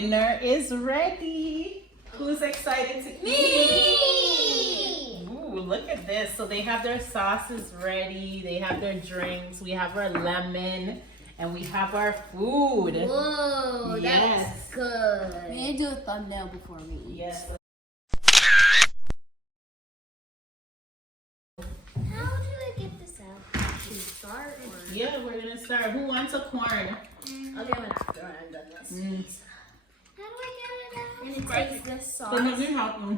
dinner is ready. Who's excited to eat? Me! Ooh, look at this. So they have their sauces ready. They have their drinks. We have our lemon. And we have our food. Whoa, yes. That's good. We need to do a thumbnail before we eat. Yes. How do I get this out? Should we start? Or? Yeah, we're gonna start. Who wants a corn? I'll get one after when I'm done this. How do I get it out? And it takes this sauce. Then let me help you.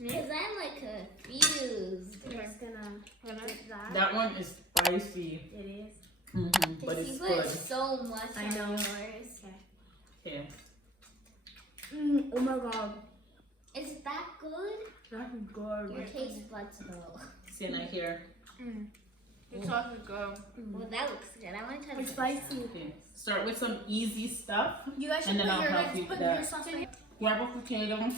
Because I'm like confused. We're just gonna dip that. That one is spicy. It is. But it's You put good. so much I on know. yours. Okay. Oh my god. Is that good? That's good. Your taste buds though. Sienna here. The sauce is good. Well, that looks good. I want to try It's this. spicy. Okay. Start with some easy stuff. You guys should And then put I'll your, help you put with that. your sauce in here. Grab a potato.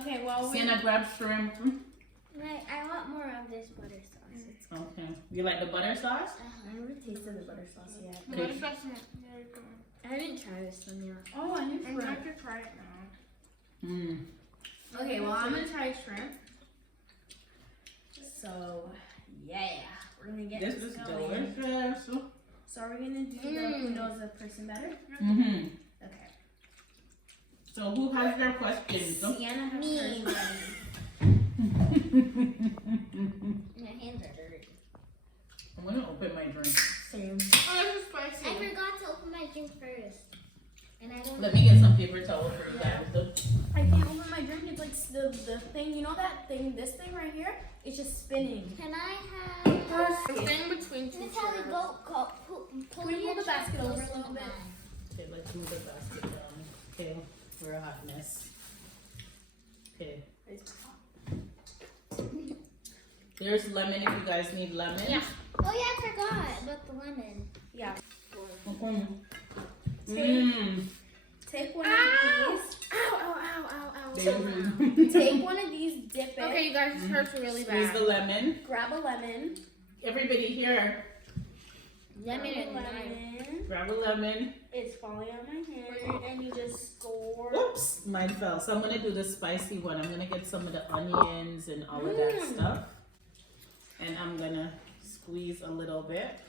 Okay, well, Sienna, grab shrimp. Right, I want more of this butter sauce. It's Okay. You like the butter sauce? I haven't tasted the butter sauce yet. Okay. I didn't try this one yet. Oh, I need I'm shrimp. going to try it now. Okay, well, I'm gonna try shrimp. So, yeah, we're gonna get This this is going. delicious. So we're gonna do the who knows the person better. Okay. So who has their questions? Sienna has Me. hers ready. My hands are dirty. I'm gonna open my drink. Same. Oh, this is spicy. I forgot to open my drink first. And I don't Let me get some paper towel for you guys. I can't open my drink. It's like the thing. You know that thing? This thing right here. It's just spinning. Can I have... I'm staying between two This is how we chairs. go. Can we pull the basket over a little bit? Okay, let's move the basket down. Okay, we're a hot mess. Okay. There's lemon if you guys need lemon. Yeah. Oh yeah, I forgot about the lemon. Yeah. Okay. Take one of these. Ow, ow, ow, ow, ow. Take one of these. Dip it. Okay, you guys, this hurts really Squeeze bad. the lemon. Grab a lemon. Everybody here, Lemon Grab and a lime. lemon. grab a lemon. It's falling on my hand, and you just score. Oops, mine fell. So I'm gonna do the spicy one. I'm gonna get some of the onions and all of that stuff. And I'm gonna squeeze a little bit.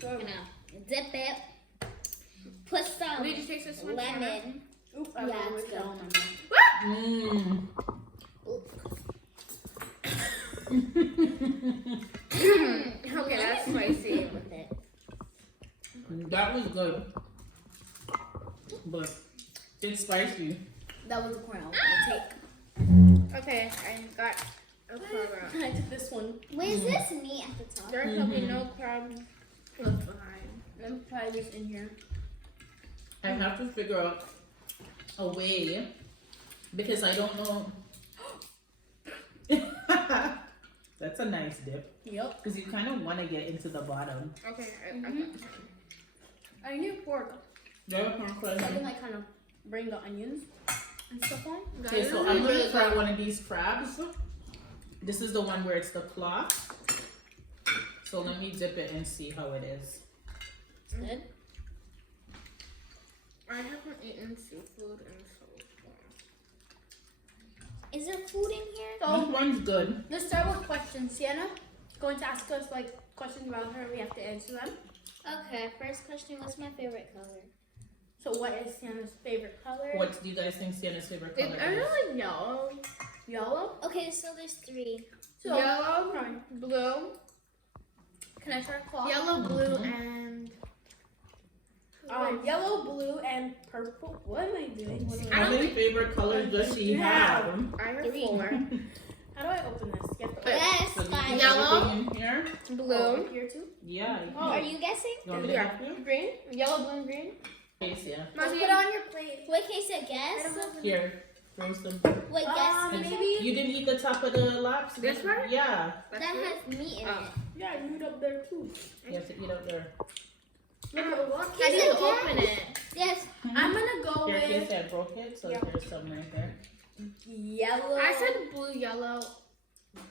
Gonna dip it. Put some Did you taste this one? lemon. Oop, I Yeah, really it's fell good. on my Okay, that's spicy. With it. That was good. But it's spicy. That was a corn I was gonna take. Okay, I got a crab. I took this one. Wait, is this meat at the top? There shall be no crabs left behind. Let me try this in here. I have to figure out a way because I don't know. That's a nice dip Yep. because you kind of want to get into the bottom. Okay, I need pork. Yeah, So I can like kind of bring the onions and stuff on. okay, so I'm gonna try one of these crabs. This is the one where it's the claw. So let me dip it and see how it is. It's good. I haven't eaten seafood in so long. Is there food in here? This So one's good. let's start with questions. Sienna going to ask us like questions about her. We have to answer them. Okay, first question, what's my favorite color? So what is Sienna's favorite color? What do you guys think Sienna's favorite color I is? really yellow. Yellow. Okay, so there's three. So Yellow, fine. blue, Can I start cloth? yellow, blue, and Yellow, blue, and purple. What am I doing? What am How many favorite colors does she have? I have Three. 4. How do I open this? You have to Yes, So do you fine. put Yellow. everything in here? Blue, here too. Yeah. You Are can. you guessing? You want me to help you? green, yellow, blue, and green. Yes, yeah. Just put it on your plate. Wait, can you say guess? Here, throw some. Wait, guess. Maybe. You didn't eat the top of the lobster? This part? Yeah. That has meat in it. Yeah, you eat up there too. You have to eat up there. Look at what? How do you open it? Yes. I'm gonna go Here, with I broke it, so Yeah. there's some right there. yellow. I said blue, yellow,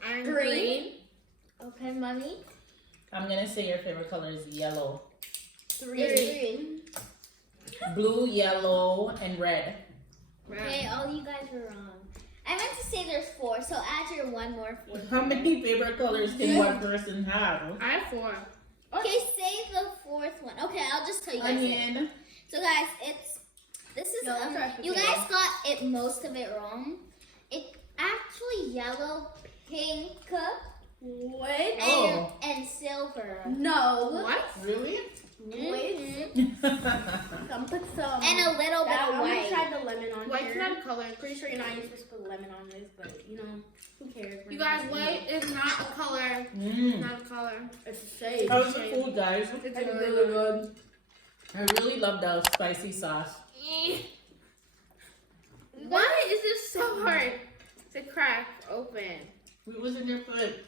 and Green. green. Okay, mommy. I'm gonna say your favorite color is yellow. 3. Blue, yellow, and red. Okay, all you guys were wrong. I meant to say there's 4, so add your one more 4. How many favorite colors can one person have? I have 4. Okay, say the 4th one. Okay, I'll just tell you guys. Onion. So guys, this is Yo, let's try you potato. guys got it most of it wrong. It's actually yellow, pink, Wait. Oh. and silver. No. What? Really? Wait. Mhm. Come put some. And a little bit I'm of gonna white. try the lemon on White's here. not a color. Pretty sure you're not even supposed to put lemon on this, but you know, who cares? You guys, white is not a color. Mm. Not a color. It's a shade. How's the food, guys? It's really good. I really love the spicy sauce. Why is this so hard to crack open? What was in your foot?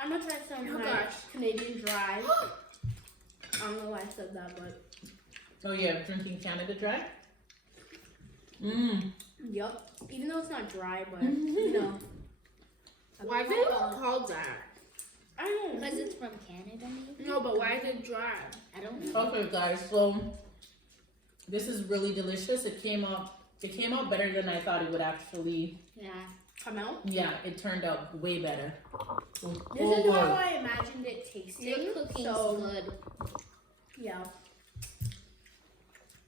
I'm gonna try some Oh, like, gosh. Canadian dry. I don't know why I said that, but Oh yeah, drinking Canada Dry. Mmm. yup. Even though it's not dry, but you know. Why is it called that? I don't know. Because it's from Canada, maybe? No, but why is it dry? I don't know. Okay, guys. So this is really delicious. It came out better than I thought it would actually. Yeah. Come out. Yeah, it turned out way better. This is how I imagined it tasting. Your cooking's So good. yeah,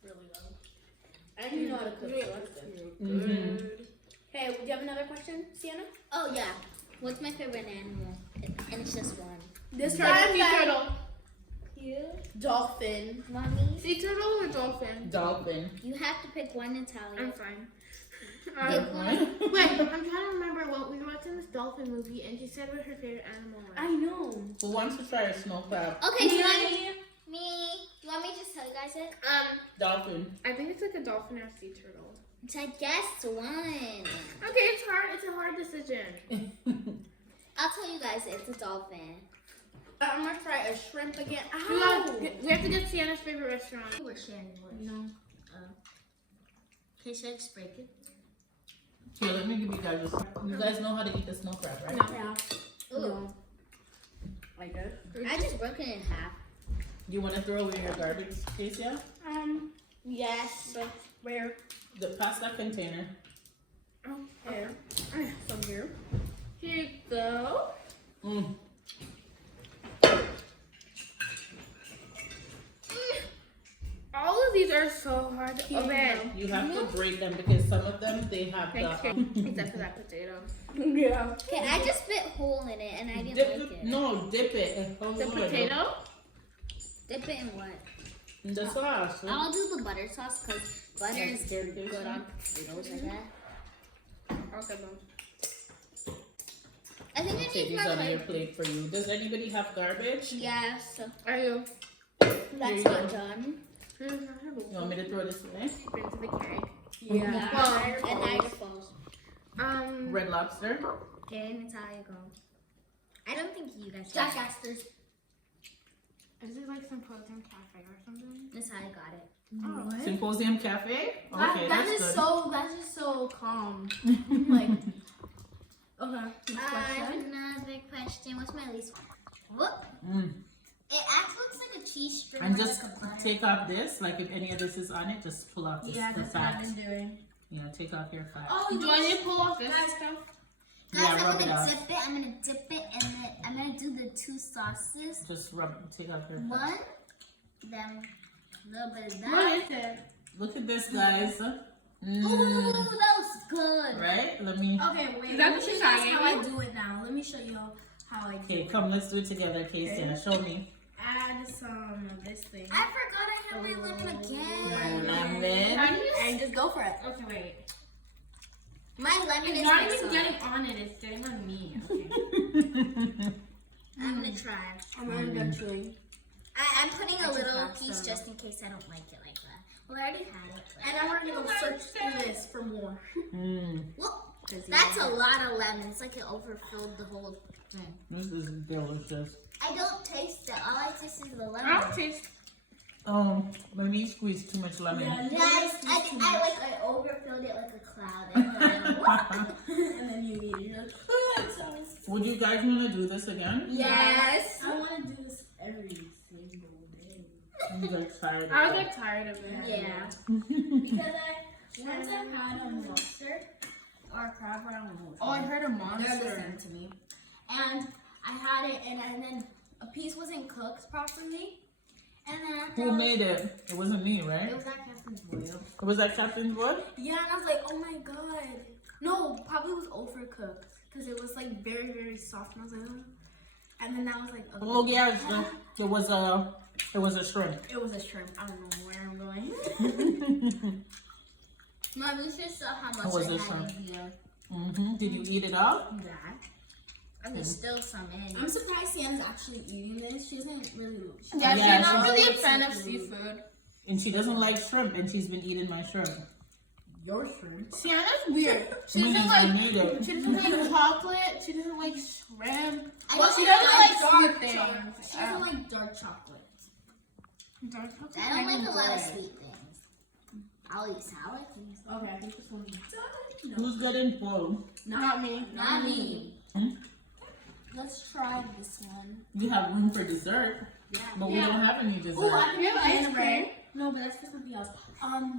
really good. And you know how to cook, so that's good. Mm-hmm. Hey, do you have another question, Sienna? Oh, yeah. What's my favorite animal? And it's just one. This Sea time, turtle. You? dolphin. Mommy? Sea turtle or dolphin? Dolphin. You have to pick one I'm Italian. fine. Pick one. Wait, I'm trying to remember what we were watching this dolphin movie, and she said what her favorite animal was. I know. Who wants to try a snow crab? Okay, do you want me? You want me to just tell you guys it? Dolphin. I think it's like a dolphin or a sea turtle. I guessed one. Okay, it's hard. It's a hard decision. I'll tell you guys it's a dolphin. I'm gonna try a shrimp again. We Ow! have to get Sienna's favorite restaurant. We're sharing yours. No. Okay, should I just break it? Here, let me give you guys this. You guys know how to eat the snow crab, right? No. Yeah. Ooh. No. Like it? I just broke it in half. You want to throw away your garbage, Kesia? Yes, but where? The pasta container. Here. So here. Here you go. Mm. All of these are so hard to open. You have to break them because some of them they have Thank the. you. Except for that potato. Yeah. Okay, I just bit a hole in it and I didn't Dip break it. it. No, dip it. Oh, The Lord. potato? Dip it in what? In the sauce. huh? I'll do the butter sauce because butter is scared to good on potatoes like that. Okay, Mom. I think I Take need these my on your plate. plate for you. Does anybody have garbage? Yes. Are you? Here That's you not go. done. You want me to throw this away? Bring to the keg. Yeah. Well, and Niagara Falls. Red Lobster. Okay, Natalia, go. I don't think you guys Jack got it. Astor's. Is it like Symposium Cafe or something? Natalia got it. What? Symposium Cafe. Okay, that that's is good. that's just so calm. Like, okay. Next I have question. another question. What's my least one? What? Mm. It actually looks like a cheese string. And with just like a butter. take off this. Like if any of this is on it, just pull off this, Yeah, the that's what fat. I've been doing. Yeah, take off your fat. Oh, Do I need to pull off this stuff? Guys, Yeah, rub I'm it gonna off. dip it. I'm gonna dip it, and then I'm gonna do the two sauces. Just take off your fat. One, then a little bit of that. What is it? Look at this, guys. Ooh, that was good. Right? Let me. Okay, wait. Is that Let me the show you guys triangle? how I do it now. Let me show you how I do Okay, it. come, let's do it together, Casey. Okay. Show me. Add some of this thing. I forgot I have my lemon My again. lemon. How do you And just go for it. Okay, wait. My lemon It's is not my even sauce. getting on it, it's getting on me. Okay. I'm gonna try. I'm gonna get chewing. I'm putting a I just little got piece some. just in case I don't like it like that. Well, I already had it. And I'm gonna go search through this for more. Well, that's a lot of lemon. It's like it overfilled the whole thing. This is delicious. I don't taste it. All I taste is the I lemon. don't taste. Oh, my niece squeezed too much lemon. Guys, I overfilled it like a cloud. And then And then you eat it. You're like, oh, that sounds. Would you guys want to do this again? yes. I want to do this tired of I it. get tired of it. Yeah. Because once I had a lobster or a crab, I don't know. Oh, I heard a They're monster. listening to me. And I had it, and then a piece wasn't cooked properly. And then after Who made it? It wasn't me, right? it was at Captain's Boil. Was that Captain's Boy? Yeah, and I was like, oh my god. No, probably was overcooked because it was like very, very soft. And I was like, "Ugh." And then that was like, okay. Oh yeah, it was a shrimp. It was a shrimp. I don't know where I'm going. Mom, you should show how much What was I this had one? in here. Did you eat it all? Yeah. And there's still some in. I'm surprised Sienna's actually eating this. She doesn't really. Yeah, Yeah, she's not she's- really a fan of seafood. And she doesn't like shrimp, and she's been eating my shrimp. Your shrimp. Sienna's weird. She Meaning doesn't I like. need it. She doesn't like chocolate. She doesn't like shrimp. I Well, don't she doesn't like dark sweet things. chocolate. She doesn't like dark chocolate. Dark chocolate. I don't like a lot of Bread. sweet things. I'll eat sour things. Okay, I think this one's done. Who's getting full? Not me. Not me. Let's try this one. We have room for dessert, Yeah. but we don't have any dessert. Oh, I can You have make ice banana cream? bread. No, but that's for something else.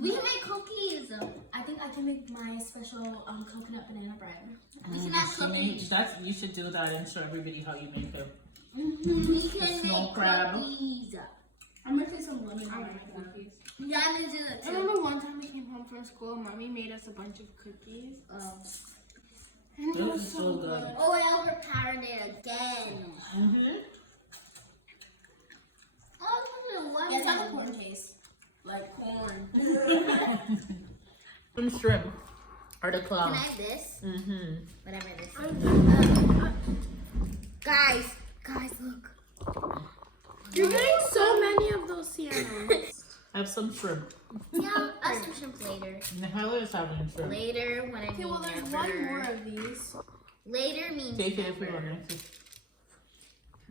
We can make cookies. I think I can make my special coconut banana bread. We can have You need- cookies. you should do that and show everybody how you make it. We can snow make crab. cookies. I'm gonna put some lemon on my cookies. Yeah, I'm gonna do that I too. remember one time we came home from school, Mommy made us a bunch of cookies. And it This was is so so good. good. Oh, I overpowered it again. Oh, this is one. Yeah, it's how the corn tastes. Like corn. Some shrimp or the Can claw. I have this? Whatever this is. Guys, look. You're getting so many of those, Sienna. Have some shrimp. Yeah, I'll have some shrimp later. The hell is having shrimp? Later, when I Okay, mean well, there's never. one more of these. Later means Take it if you never. want to.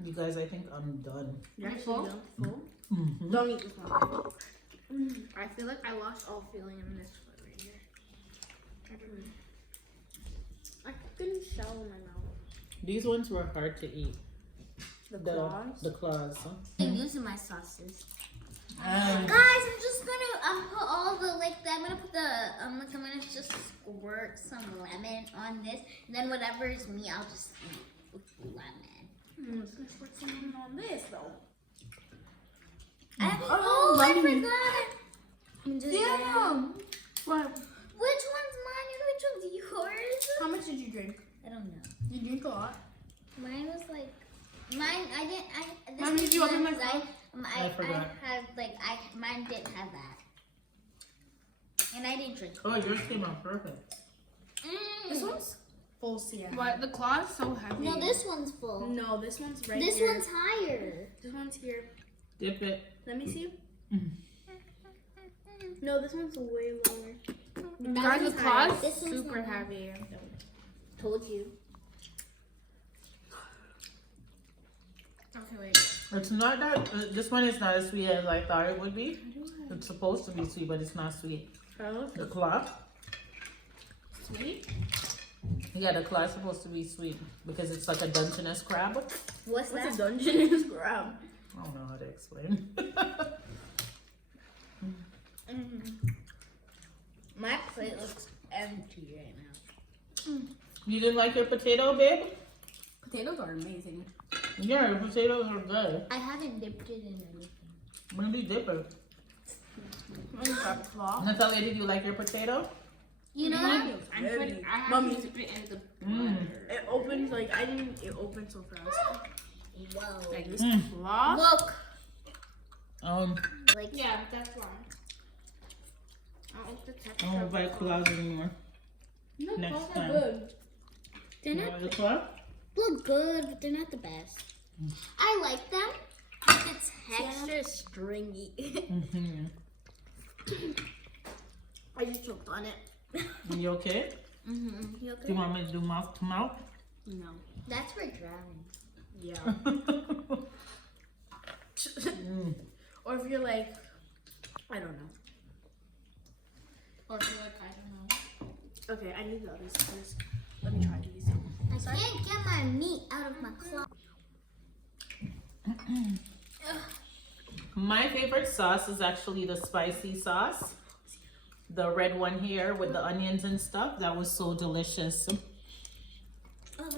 You guys, I think I'm done. You're full? Mm-hmm. Don't eat this one. I feel like I lost all feeling in this one right here. I don't know. I couldn't shell in my mouth. These ones were hard to eat. The claws? The claws. Huh? I'm using my sauces. And Guys, I'm just gonna put all the I'm gonna put the I'm gonna just squirt some lemon on this, and then whatever is me, I'll just eat with lemon. Let's put some on this though. I forgot. I'm just What? Which one's mine and which one's yours? How much did you drink? I don't know. You drink a lot. Mine was like mine. I didn't. This Mom, is did you open my mine 'cause phone? I forgot. had mine didn't have that, and I didn't drink. oh, yours came out perfect. This one's Full Sienna. what? The claw's so heavy. No, this one's full. No, this one's right This here. one's higher. This one's here. Dip it. Let me see. Mm. No, this one's way lower. That Guys, the one's higher. claw's This one's super not. heavy. Told you. Okay, wait. It's not that. This one is not as sweet as I thought it would be. It's supposed to be sweet, but it's not sweet. The claw. Sweet? Yeah, the claw is supposed to be sweet because it's like a Dungeness crab. What's that? What's a Dungeness crab? I don't know how to explain. My plate looks empty right now. You didn't like your potato, babe? Potatoes are amazing. Yeah, the potatoes are good. I haven't dipped it in anything. Maybe dip it. I'm gonna grab a claw. Natalia, did you like your potato? You know, I have Mommy. to dip it in the Mm. It opens like I didn't. It opened so fast. whoa. Like this Mm. claw. Look, like Yeah, that's why. I don't like the texture. I don't of the buy claws anymore. No, Next claws are time. good. they're You not want the claw? look good, but they're not the best. I like them. The texture is stringy. Mm-hmm. I just choked on it. You okay? You Do okay? you want me to do mouth to mouth? No. That's for drowning. Yeah. Mm. Or if you're like, I don't know. Or if you're like, I don't know. Okay, I need the others first. Let me try these. I can't get my meat out of my claw. My favorite sauce is actually the spicy sauce. The red one here with the onions and stuff. That was so delicious.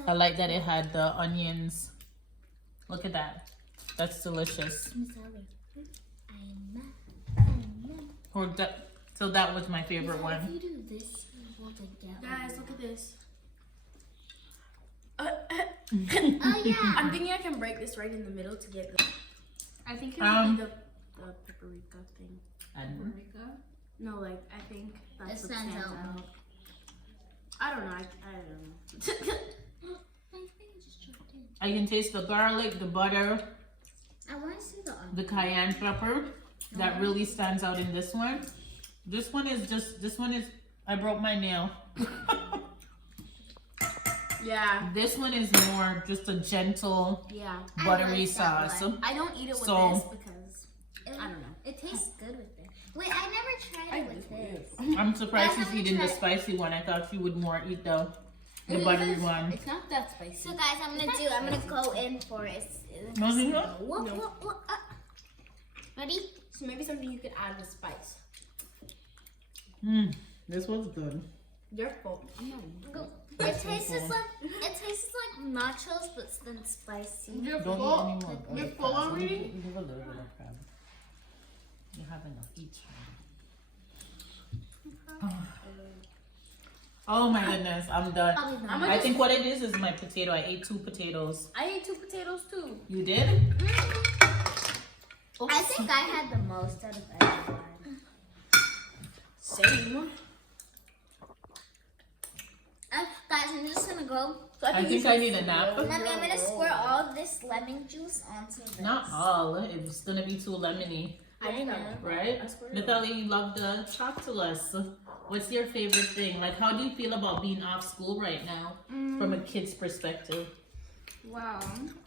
I like that it had the onions. Look at that. That's delicious. Or that, so that was my favorite one. If you do this, we'll together. Guys, look at this. Oh yeah. I'm thinking I can break this right in the middle to get the. I think it would be the paprika thing. And No, like I think that's It what stands stands out. out. I don't know. I don't know. My finger just chopped in. I can taste the garlic, the butter, I want to see the onion. the cayenne pepper. That really stands out in this one. This one is, I broke my nail. Yeah. This one is more just a gentle, Yeah. buttery I like that sauce. one. I don't eat it with So- this because I don't know. It tastes good with it. Wait, I never tried it with this. I'm surprised I she's haven't eating the tried- spicy one. I thought she would more eat the buttery one. It's not that spicy. So guys, I'm gonna go in for it. Nothing else? What? Ready? So maybe something you could add with spice. This was good. Your fault. Go. It tastes like nachos, but then spicy. You're Don't full. eat anymore. You're full already? You have a little bit of crab. You have enough. Eat. Oh my goodness, I'm done. I think what it is my potato. I ate 2 potatoes. I ate 2 potatoes too. You did? Oops. I think I had the most out of everyone. Same. Guys, I'm just gonna go. I think I need a nap. I'm gonna squirt all this lemon juice onto this. Not all. It's gonna be too lemony, I know. right? Natalie, you love to talk to us. What's your favorite thing? Like, how do you feel about being off school right now from a kid's perspective? Well,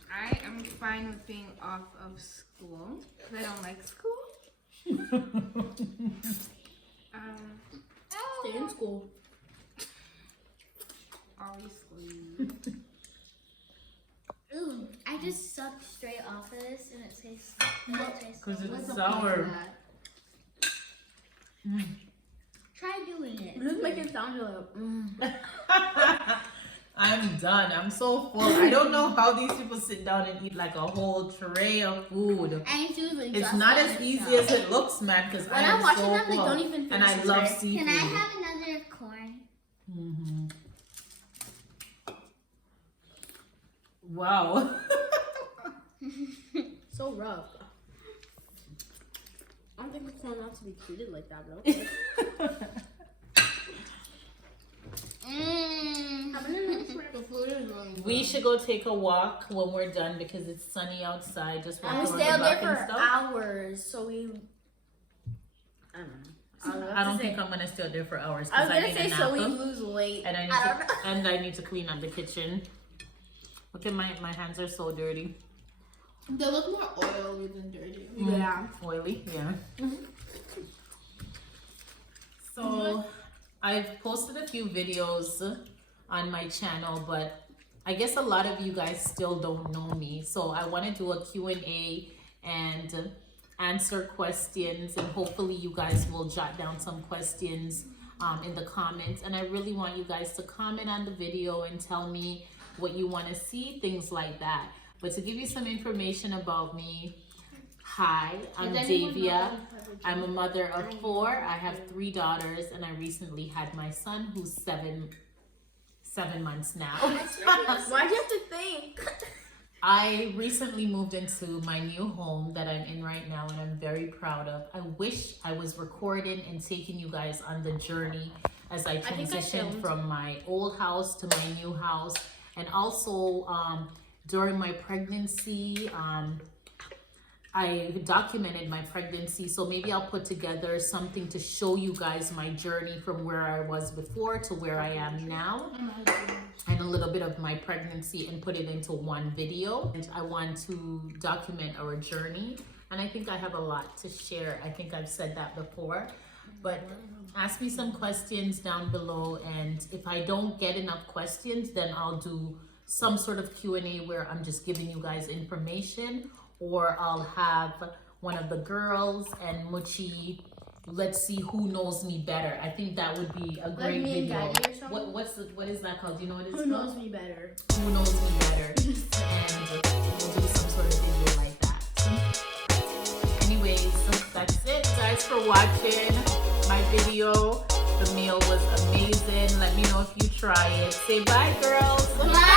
I am fine with being off of school because I don't like school. Stay in school. Obviously. Ooh, I just sucked straight off of this and it tastes. Because it's sour. Try doing it. Just make it sound like. I'm done. I'm so full. I don't know how these people sit down and eat like a whole tray of food. And it's usually It's just not on as easy itself. as it looks, man. Because I When am I'm watching so them, they full. don't even And I finish love it. seafood. Can I have another corn? Wow. So rough. I don't think the corn wants to be treated like that, bro. The food is really We should go take a walk when we're done because it's sunny outside. Just walk And we around stay the out there block and for stuff. hours, so we. I don't know. I don't think I'm gonna stay out there for hours I because was I gonna need a say so we nap. lose weight. And I need to clean up the kitchen. Look at my hands are so dirty. They look more oily than dirty. Yeah. Oily, yeah. So I've posted a few videos on my channel, but I guess a lot of you guys still don't know me. So I want to do a Q&A and answer questions, and hopefully you guys will jot down some questions in the comments. And I really want you guys to comment on the video and tell me what you want to see, things like that. But to give you some information about me, hi, I'm Davia. I'm a mother of 4. I have 3 daughters, and I recently had my son, who's 7 months now. Why'd you have to think? I recently moved into my new home that I'm in right now, and I'm very proud of. I wish I was recording and taking you guys on the journey as I transitioned from my old house to my new house. And also, during my pregnancy, I documented my pregnancy, so maybe I'll put together something to show you guys my journey from where I was before to where I am now, and a little bit of my pregnancy, and put it into one video. And I want to document our journey, and I think I have a lot to share. I think I've said that before, but ask me some questions down below, and if I don't get enough questions, then I'll do some sort of Q&A where I'm just giving you guys information, or I'll have one of the girls, and Muchi, let's see who knows me better. I think that would be a great me and video. Daddy or something? What is that called? Do you know what it's Who called? knows me better? Who knows me better? And we'll do some sort of video like that. Anyways, that's it, guys, for watching my video. The meal was amazing. Let me know if you try it. Say bye, girls. Bye.